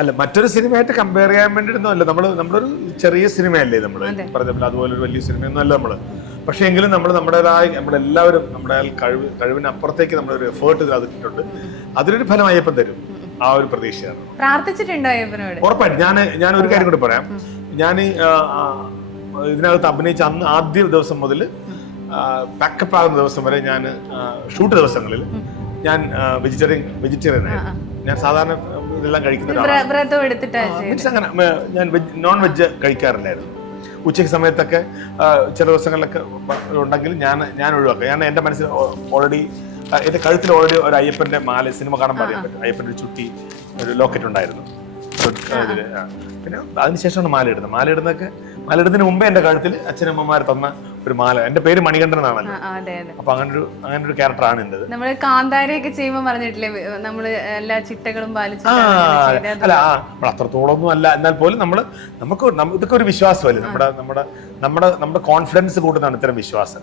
അല്ല മറ്റൊരു സിനിമയായിട്ട് കമ്പയർ ചെയ്യാൻ വേണ്ടിയിട്ടൊന്നുമല്ല. നമ്മളൊരു ചെറിയ സിനിമയല്ലേ നമ്മൾ പറഞ്ഞപ്പോൾ, അതുപോലെ ഒരു വലിയ സിനിമയൊന്നും അല്ല നമ്മൾ. പക്ഷേ എങ്കിലും നമ്മളെല്ലാവരും നമ്മുടെ കഴിവിനപ്പുറത്തേക്ക് നമ്മളൊരു എഫേർട്ട് അതിട്ടുണ്ട്. അതിനൊരു ഫലം അയ്യപ്പൻ തരും, ആ ഒരു പ്രതീക്ഷയാണ്. പ്രാർത്ഥിച്ചിട്ടുണ്ടോ അയ്യപ്പനോട്? ഉറപ്പായിട്ട്. ഞാൻ ഒരു കാര്യം കൂടി പറയാം. ഞാൻ ഇതിനകത്ത് അഭിനയിച്ച അന്ന് ആദ്യ ദിവസം മുതൽ പാക്കപ്പ് ആകുന്ന ദിവസം വരെ ഞാൻ ഷൂട്ട് ദിവസങ്ങളിൽ ഞാൻ വെജിറ്റേറിയൻ ആയിരുന്നു. ഞാൻ സാധാരണ ഇതെല്ലാം കഴിക്കുന്ന അങ്ങനെ ഞാൻ നോൺ വെജ് കഴിക്കാറില്ലായിരുന്നു. ഉച്ചയ്ക്ക് സമയത്തൊക്കെ ചില ദിവസങ്ങളിലൊക്കെ ഉണ്ടെങ്കിൽ ഞാൻ ഒഴിവാക്കുക. ഞാൻ എൻ്റെ മനസ്സിൽ ഓൾറെഡി എൻ്റെ കഴുത്തിൽ ഓൾറെഡി ഒരു അയ്യപ്പൻ്റെ മാല, സിനിമ കാണാൻ പറയാൻ പറ്റും, അയ്യപ്പൻ്റെ ഒരു ചുട്ടി ഒരു ലോക്കറ്റ് ഉണ്ടായിരുന്നു. പിന്നെ അതിനുശേഷമാണ് മാലയിടുന്നതിന് മുമ്പേ എൻ്റെ കഴുത്തിൽ അച്ഛനമ്മമാർ തന്ന ഒരു മാല. എൻ്റെ പേര് മണികണ്ഠൻ എന്നാണല്ലോ. അപ്പൊ അങ്ങനെ ഒരു ക്യാരക്ടറാണ് എൻ്റെത്. നമ്മള് കാന്താരയൊക്കെ ചെയ്യുമ്പോൾ പറഞ്ഞിട്ടില്ലേ, നമ്മള് എല്ലാ ചിട്ടകളും പാലിച്ചു. അല്ല, നമ്മൾ അത്രത്തോളമൊന്നും അല്ല, എന്നാൽ പോലും നമുക്ക് ഇതൊക്കെ ഒരു വിശ്വാസമല്ലേ. നമ്മുടെ കോൺഫിഡൻസ് കൂട്ടുന്നതാണ് ഇത്തരം വിശ്വാസം.